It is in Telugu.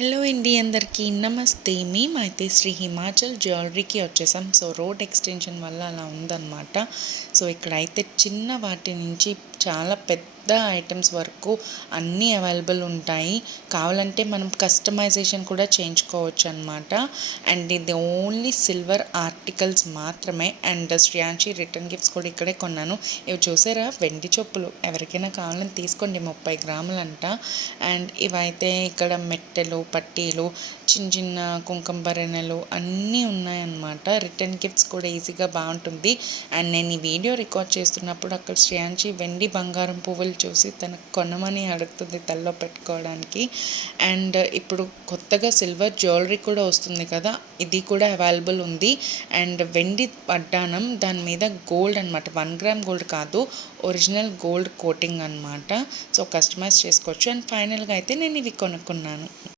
హలో అండి, అందరికీ నమస్తే. మేమైతే శ్రీ హిమాచల్ జ్యువెలరీకి వచ్చేసాం. సో రోడ్ ఎక్స్టెన్షన్ వల్ల అలా ఉందన్నమాట. సో ఇక్కడైతే చిన్న వాటి నుంచి చాలా పెద్ద ఐటమ్స్ వరకు అన్నీ అవైలబుల్ ఉంటాయి. కావాలంటే మనం కస్టమైజేషన్ కూడా చేయించుకోవచ్చు అనమాట. అండ్ ఇది ఓన్లీ సిల్వర్ ఆర్టికల్స్ మాత్రమే. అండ్ శ్రేయాంశి రిటర్న్ గిఫ్ట్స్ కూడా ఇక్కడే కొన్నాను. ఇవి చూసారా, వెండి చెప్పులు. ఎవరికైనా కావాలని తీసుకోండి, 30 గ్రాములంట. అండ్ ఇవైతే ఇక్కడ మెట్టెలు, పట్టీలు, చిన్న చిన్న కుంకుమ భరణలు అన్నీ ఉన్నాయన్నమాట. రిటర్న్ గిఫ్ట్స్ కూడా ఈజీగా బాగుంటుంది. అండ్ నేను ఈ వీడియో రికార్డ్ చేస్తున్నప్పుడు అక్కడ శ్రేయాంశి వెండి బంగారం పువ్వులు చూసి తనకు కొనమని అడుగుతుంది తలలో పెట్టుకోవడానికి. అండ్ ఇప్పుడు కొత్తగా సిల్వర్ జ్యువెలరీ కూడా వస్తుంది కదా, ఇది కూడా అవైలబుల్ ఉంది. అండ్ వెండి వడ్డానం, దాని మీద గోల్డ్ అనమాట, 1 గ్రామ్ గోల్డ్ కాదు, ఒరిజినల్ గోల్డ్ కోటింగ్ అనమాట. సో కస్టమైజ్ చేసుకోవచ్చు. అండ్ ఫైనల్గా అయితే నేను ఇవి కొనుక్కున్నాను.